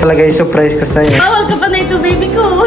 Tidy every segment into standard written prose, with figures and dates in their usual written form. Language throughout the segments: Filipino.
Talaga surprise ko sa'yo. Bawal ka pa na ito, baby ko.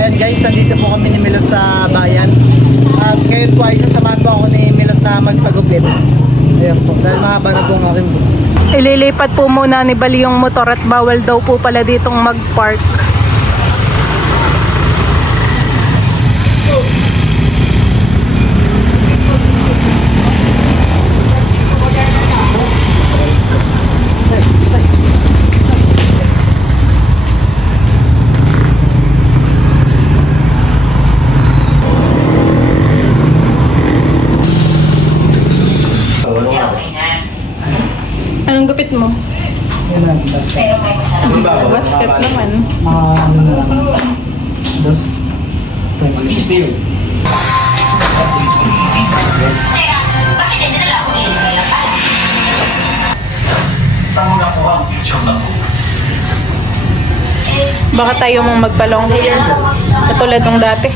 Ayan guys, nandito po kami ni Milot sa bayan. At ngayon po ay sasamahan po ako ni Milot na magpagupit. Ayan po, dahil mahaba na po ang aking buhok. Ililipat po muna ni Bali yung motor at bawal daw po pala ditong mag-park. Anong gupit mo? Yan na, basket. Basket naman. Ano na lang. Dos. Baka tayo mong magpa-long hair. Katulad ng dati.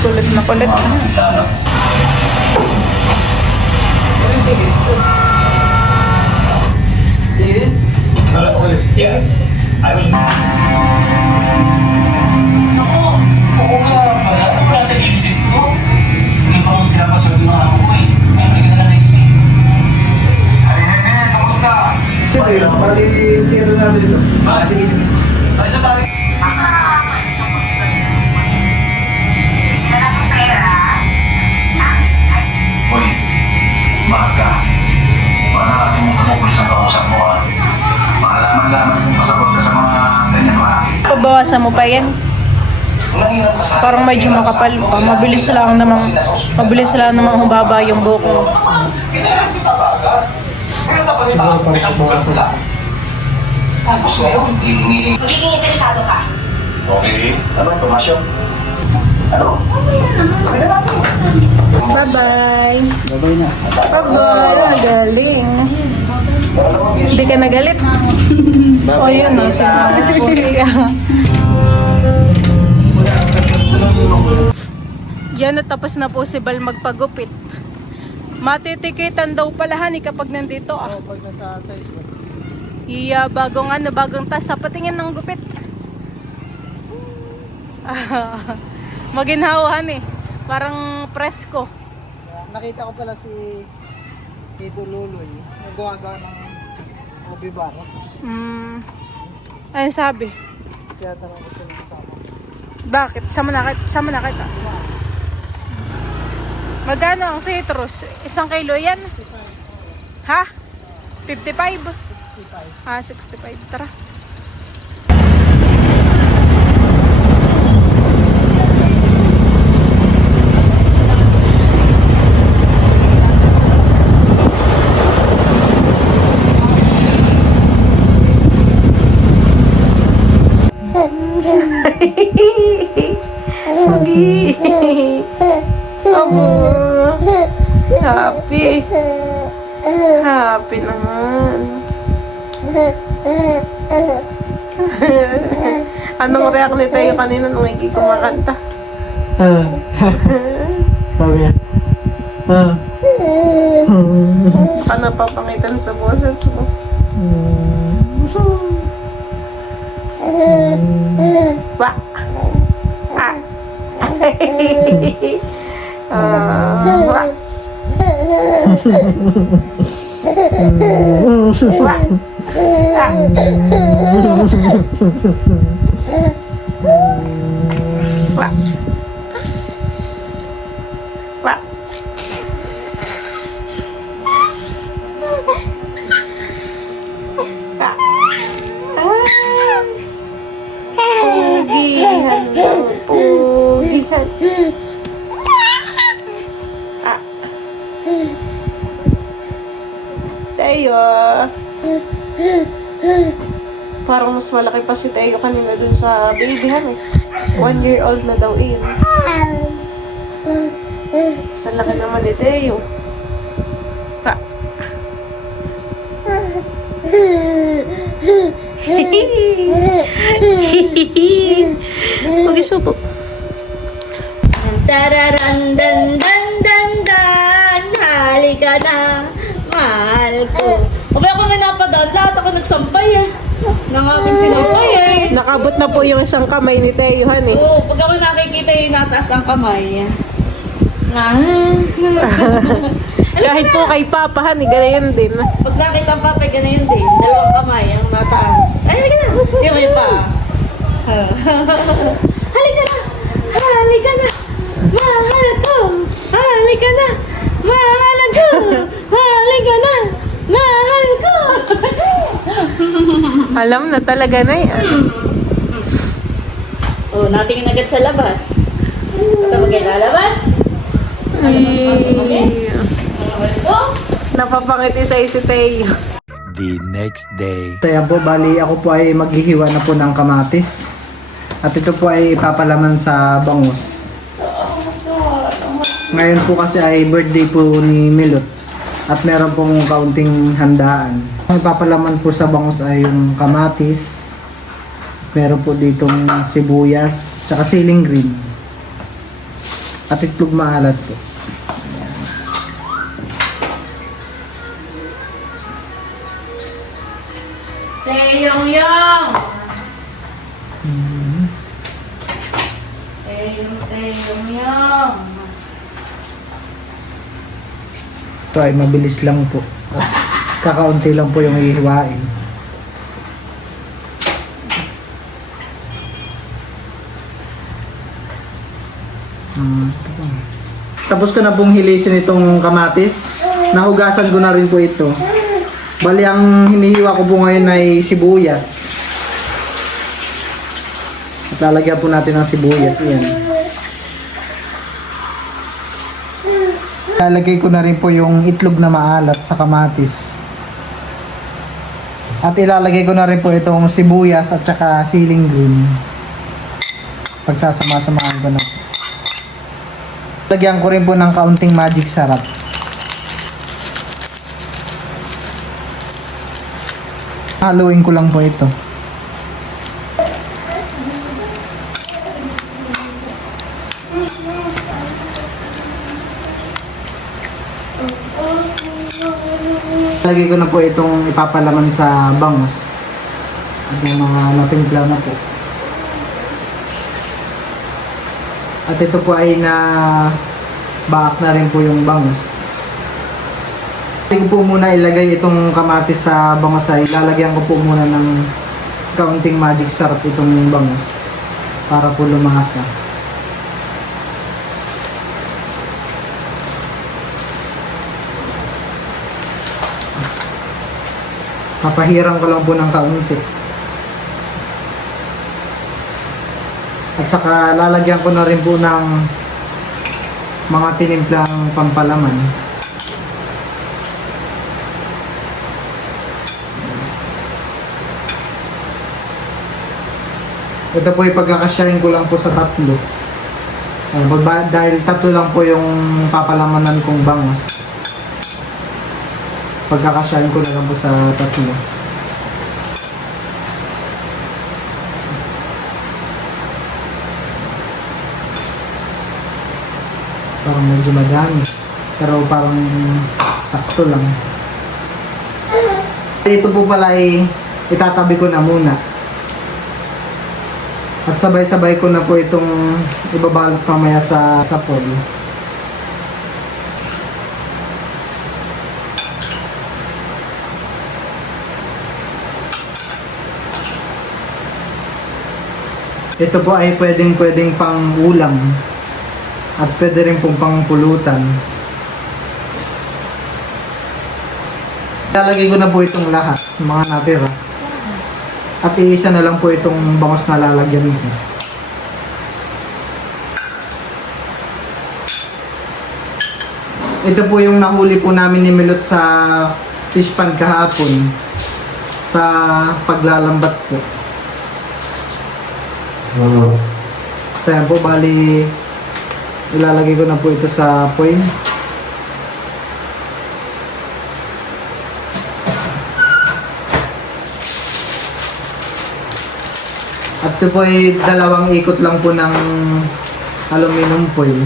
Kulit na kulit. Yes. I will. Ako, oo nga pala. Wala sa isip ko. Hindi pa akong pinapaswerte mga ako eh. May ka na next week. Ay, kamusta? Bali, zero na dito. Sige. Ay, sa tayo. Uy, Marka. Para natin mong kumukulis ang kausap mo ha. Malaman-laman kung pasabot ka sa mga ganyan mga Pabawasan mo pa yan. Parang medyo makapal pa. Mabilis lang namang humaba yung buhok mo. Siguro parang pabawasan. Tapos ngayon, hihingin. Magiging interesado ka. Okay. Ano, pumasyon? Ano? Bye-bye. Gabay na. Bye-bye. Galing. Hindi ka nagalit. O yun, no? Yan, natapos na po si Bal magpagupit. Matitikitan daw pala hani kapag nandito. Pag nasa side ko. Iya, bagong tas. Patingin ng gupit. Maginhawahan eh. Parang presko. Nakita ko pala si Tito Luloy. Yung gumagawa ng Obi Bar. Ayun sabi. Kaya tanong ko siya kasama. Bakit? Sama na kita. Magkano ang citrus? 1 kilo yan? Ha? 55? 65. Ah, 65. Tara. Pogi. Amo. Happy. Happy naman. Anong react ni tayo kanina nung hindi kumakanta? Sabi niya. Baka napapangitan sa boses mo. Ba? Ah. Ba? Ba? Ba? Ba? Pugihan daw, pugihan. Tayo. Parang mas malaki pa si Tayo kanina dun sa babyhan eh. 1 year old na daw eh. Sa laki naman ni Tayo. Mag-isubo. Tararan dan dan dan dan, halika na, mahal ko. Abay ako na napadaan, lahat ako nagsampay eh. Nang aking sinampay eh. Nakabot na po yung isang kamay ni Teo, honey. Oo, pag ako nakikita yung nataas ang kamay. Na. Kahit po kay Papa, honey, ganyan din. Pag nakita ang papay, ganyan din. Dalawang kamay ang mataas. Ay, halika na. Di mo yun pa. Halika na. Halika na. Mahal ko. Halika na. Mahal ko. Halika na. Mahal ko. Alam na talaga na yan. Oh, natingin agad sa labas. Ito maglalabas. Oh, Napapangiti sa si Teo. The next day. Kaya po, bali ako po ay maghihiwa na po ng kamatis. At ito po ay ipapalaman sa bangus. Ngayon po kasi ay birthday po ni Milot. At meron pong kaunting handaan. Ang ipapalaman po sa bangus ay yung kamatis. Meron po ditong sibuyas, tsaka siling green. At itlog maalat po. Teyong-yong. Teyong-yong. Ito ay mabilis lang po. At kakaunti lang po yung ihiwain. Tapos ko na pong hilisin itong kamatis. Nahugasan ko na rin po ito. Bali ang hinihiwa ko po ngayon ay sibuyas. At lalagyan po natin ng sibuyas. Yan. Lalagay ko na rin po yung itlog na maalat sa kamatis. At ilalagay ko na rin po itong sibuyas at saka siling green. Pagsasama-samahan ko na. Lagyan ko rin po ng kaunting magic sarap. Haluin ko lang po ito. Lagay ko na po itong ipapalaman sa bangus. At yung mga natimpla na po. At ito po ay na baak na rin po yung bangus. Hindi ko po muna ilagay itong kamatis sa bangus ay lalagyan ko po muna ng kaunting magic sarap itong bangus para po lumasa. Papahiram ko lang po ng kaunti. At saka lalagyan ko na rin po ng mga tinimplang pampalaman. Ito po ay pagkakasyahin ko lang po sa tatlo. Dahil tatlo lang po yung papalamanan kong bangus. Pagkakasyahin ko na lang po sa tatlo. Parang medyo madami. Pero parang sakto lang. Ito po pala ay itatabi ko na muna. At sabay-sabay ko na po itong ibabalot mamaya sa sapol. Ito po ay pwedeng pang ulam. At pwede rin pong pang pulutan. Lalagay ko na po itong lahat, mga natira. At iisa na lang po itong bangus na lalagyan nito. Ito po yung nahuli po namin ni Milot sa fish pan kahapon. Sa paglalambat po. Kaya po, bali ilalagay ko na po ito sa point. At ito po ay dalawang ikot lang po ng aluminum foil.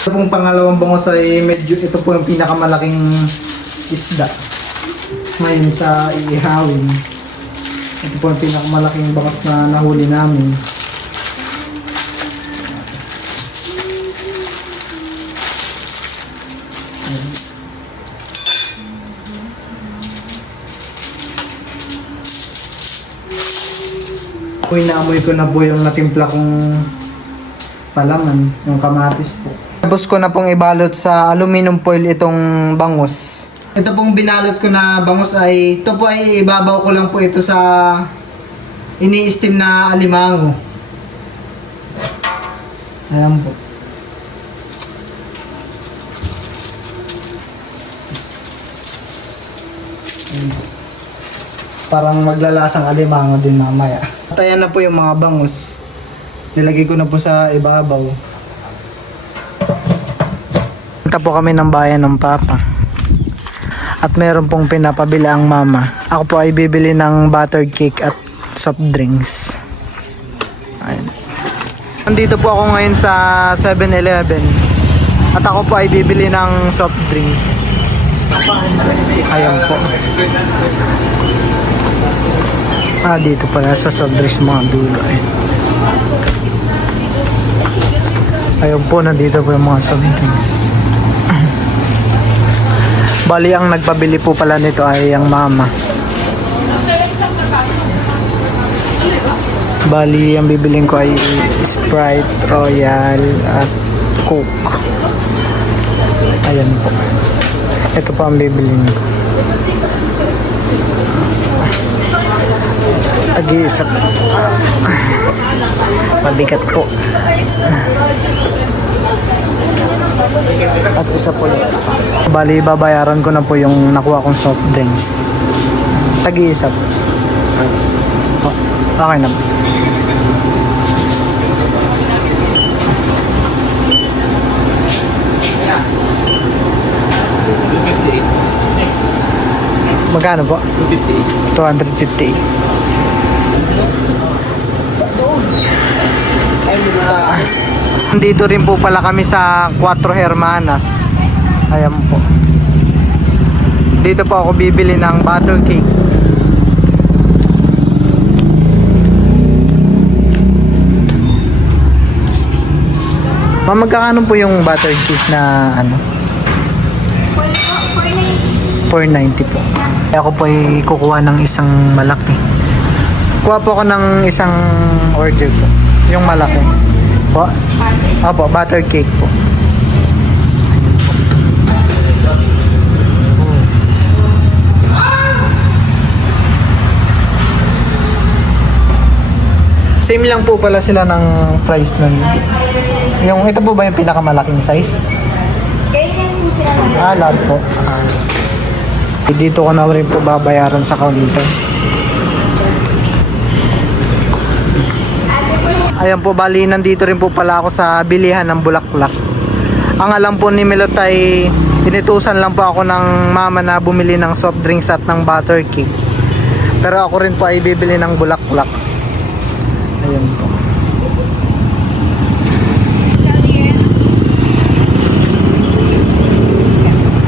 Ito pong pangalawang bangos ay medyo, ito po yung pinakamalaking isda ngayon sa iihawin. Ito po yung pinakamalaking bangos na nahuli namin. Inaamoy ko na po yung natimpla kong palaman, yung kamatis po. Tapos ko na pong ibalot sa aluminum foil itong bangus. Ito pong binalot ko na bangus ay, ito po ay ibabaw ko lang po ito sa ini-steam na alimango. Ayan po. Ayan po. Parang maglalasang alimango din mamaya. At ayan na po yung mga bangus. Nilagay ko na po sa ibabaw. Punta po kami ng bayan ng Papa. At meron pong pinapabili ang mama. Ako po ay bibili ng buttered cake at soft drinks. Ayan. Nandito po ako ngayon sa 7-Eleven. At ako po ay bibili ng soft drinks. Ayan po. Dito pala sa soft drinks mga dulo eh. Ayun po, nandito po yung mga soft drinks. Bali, ang nagpabili po pala nito ay ang mama. Bali, ang bibiling ko ay Sprite, Royal, at Coke. Ayan po. Ito po ang bibiling ko. Tag-iisa po. Mabigat po. At isa po lang. Bali, babayaran ko na po yung nakuha kong soft drinks. Tag-iisa po. Okay na po. Magkano po? 258. Dito rin po pala kami sa Cuatro Hermanas. Ayan po. Dito po ako bibili ng butter cake. Magkano po yung butter cake na ano? 490 po. Ako po ay kukuha ng isang malaki. Kuha po ako ng isang order po. Yung malaki. Po? Opo, butter cake po. Same lang po pala sila ng price nun. Yung ito po ba yung pinakamalaking size? Lahat po. Dito ko na rin po babayaran sa counter. Ayan po, bali nandito rin po pala ako sa bilihan ng bulaklak. Ang alam po ni Milot ay initusan lang po ako ng mama na bumili ng soft drinks at ng butter cake. Pero ako rin po ay bibili ng bulaklak. Ayan po.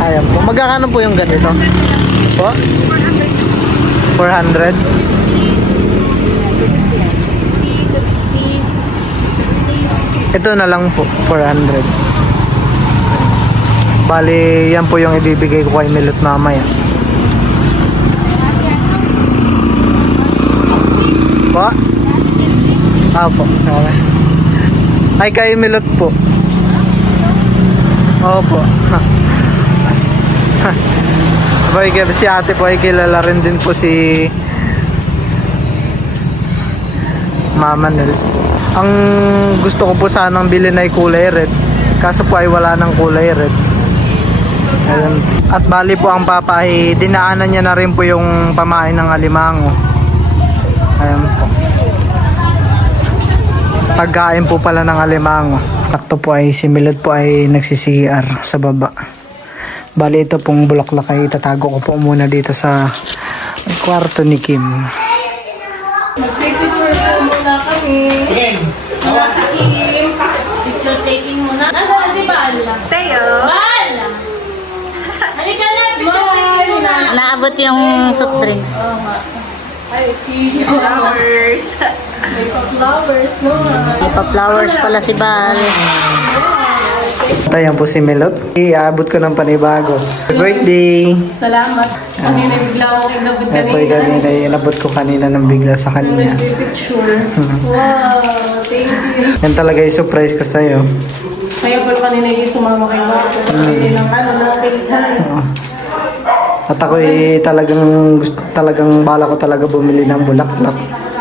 Ayan po. Magkano po yung ganito? Po? 400? Ito na lang po, 400. Bali, yan po yung ibibigay ko kay Milot mamaya. Po? Po. Ay, kay Milot po. Opo. Si ate po ay kilala rin din po si Mama Nels. Ang gusto ko po sanang bilhin ay kulay red. Kaso po ay wala ng kulay red. Ayun. At bali po ang papa ay dinaanan niya na rin po yung pamain ng alimango. Ayan po. Pagkain po pala ng alimango. Sakto po ay si Milot po ay nagsisiyar sa baba. Bali ito pong bulaklak ay itatago ko po muna dito sa kwarto ni Kim. Mag-picture po muna kami. Wala si Kim. Picture taking muna. Nasaan na si Bal? Tayo. Bal! Halika na, picture taking muna. Naabot yung soft drinks. Ay, Kim. Flowers. May pa-flowers, no? May pa-flowers pala si Bal. Ayan po si Milot. Iabot ko ng panibago. Happy birthday! Salamat. Kanina bigla akong inabot Ayan po yung kanina. Inabot ko kanina ng bigla sa kanya. Nagpipicture. Wow, thank you. Yan talaga yung surprise ko sa'yo. Kaya pala kanina yung sumama kay Marco. Pabili ng ng pintan. At ako talagang bala ko talaga bumili ng bulaklak.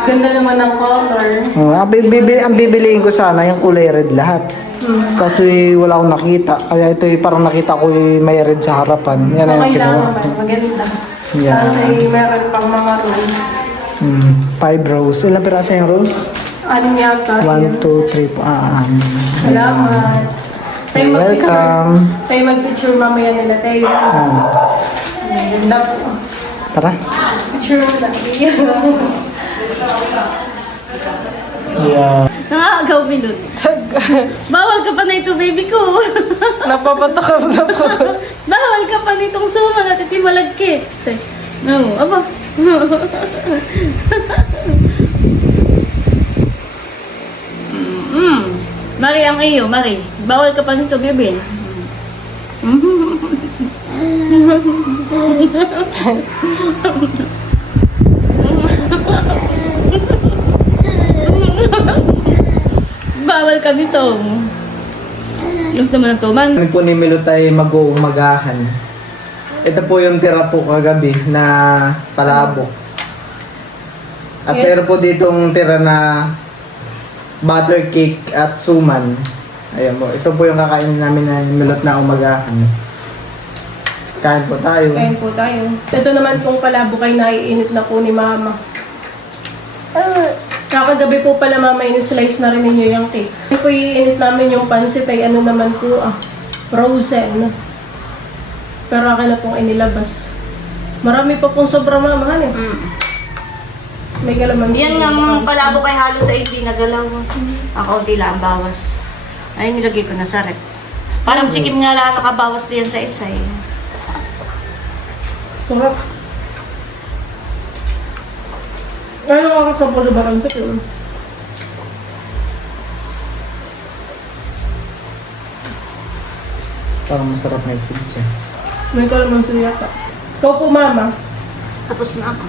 Ganda naman ng color. Ang bibiliin ko sana yung kulay red lahat. Kasi wala akong nakita. Kaya ito parang nakita ko may red sa harapan. Yan na yung Kailangan kinuha. naman, maganda. Yeah. Kasi meron pang mga rose. 5 rose. Ilang piraso yung rose? Anong yata? 1, 2, 3, 4. Salamat. Tayo mag-picture. Welcome. Tayo mag-picture mamaya nila. Tayo. Ganda po. Tara. Picture mo na. Yeah. Nakakagaw minut. Bawal ka pa na ito, baby ko. Napapatakam na po. Bawal ka pa nitong suma na titimalagkit. No, aba. Mari ang iyo, Mari. Bawal ka pa nito, baby. Bawal ka nito. Gusto mo ng suman? Kami po ni Milot ay mag-uumagahan. Ito po yung tira po kagabi na palabok. At meron po ditong tira na butter cake at suman. Ayan po. Ito po yung kakainin namin na Milot na umagahan. Kain po tayo. Kain po tayo. Ito naman pong palabok ay naiinit na po ni Mama. Kakagabi po pala Mama, in-slice na rin ninyo yung cake. Ito po iinit namin yung pansit ay ano naman po frozen. Pero akin na pong inilabas. Marami pa pong sobra Mama. May kalamansi. Yan ang palabo kay halos ay hindi nagalaw. Ang kaunti lang ang bawas. Ay, nilagay ko na sa rep. Parang sikim nga lang nakabawas diyan sa isa eh. Sarap. Ano nga ka sa polo ba kang ito? Parang masarap na yung pizza. May kalamansi yata. Ikaw po Mama. Tapos na ako.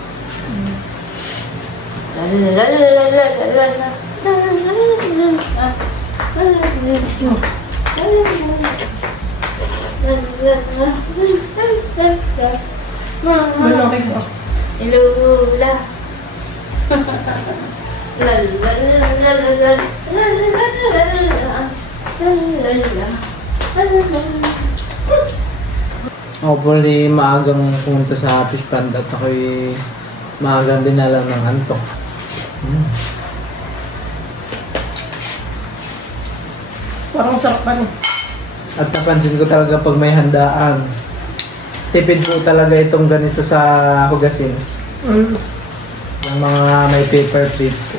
Malaki ko. Lula. La la la la la la la la la la. Ako po rin maagang pumunta sa fish pond at ako'y maagang dinala ng antok. Parang sarap pa no. At napansin ko talaga pag may handaan, tipid po talaga itong ganito sa hugasin. Ng mga may paper plate po.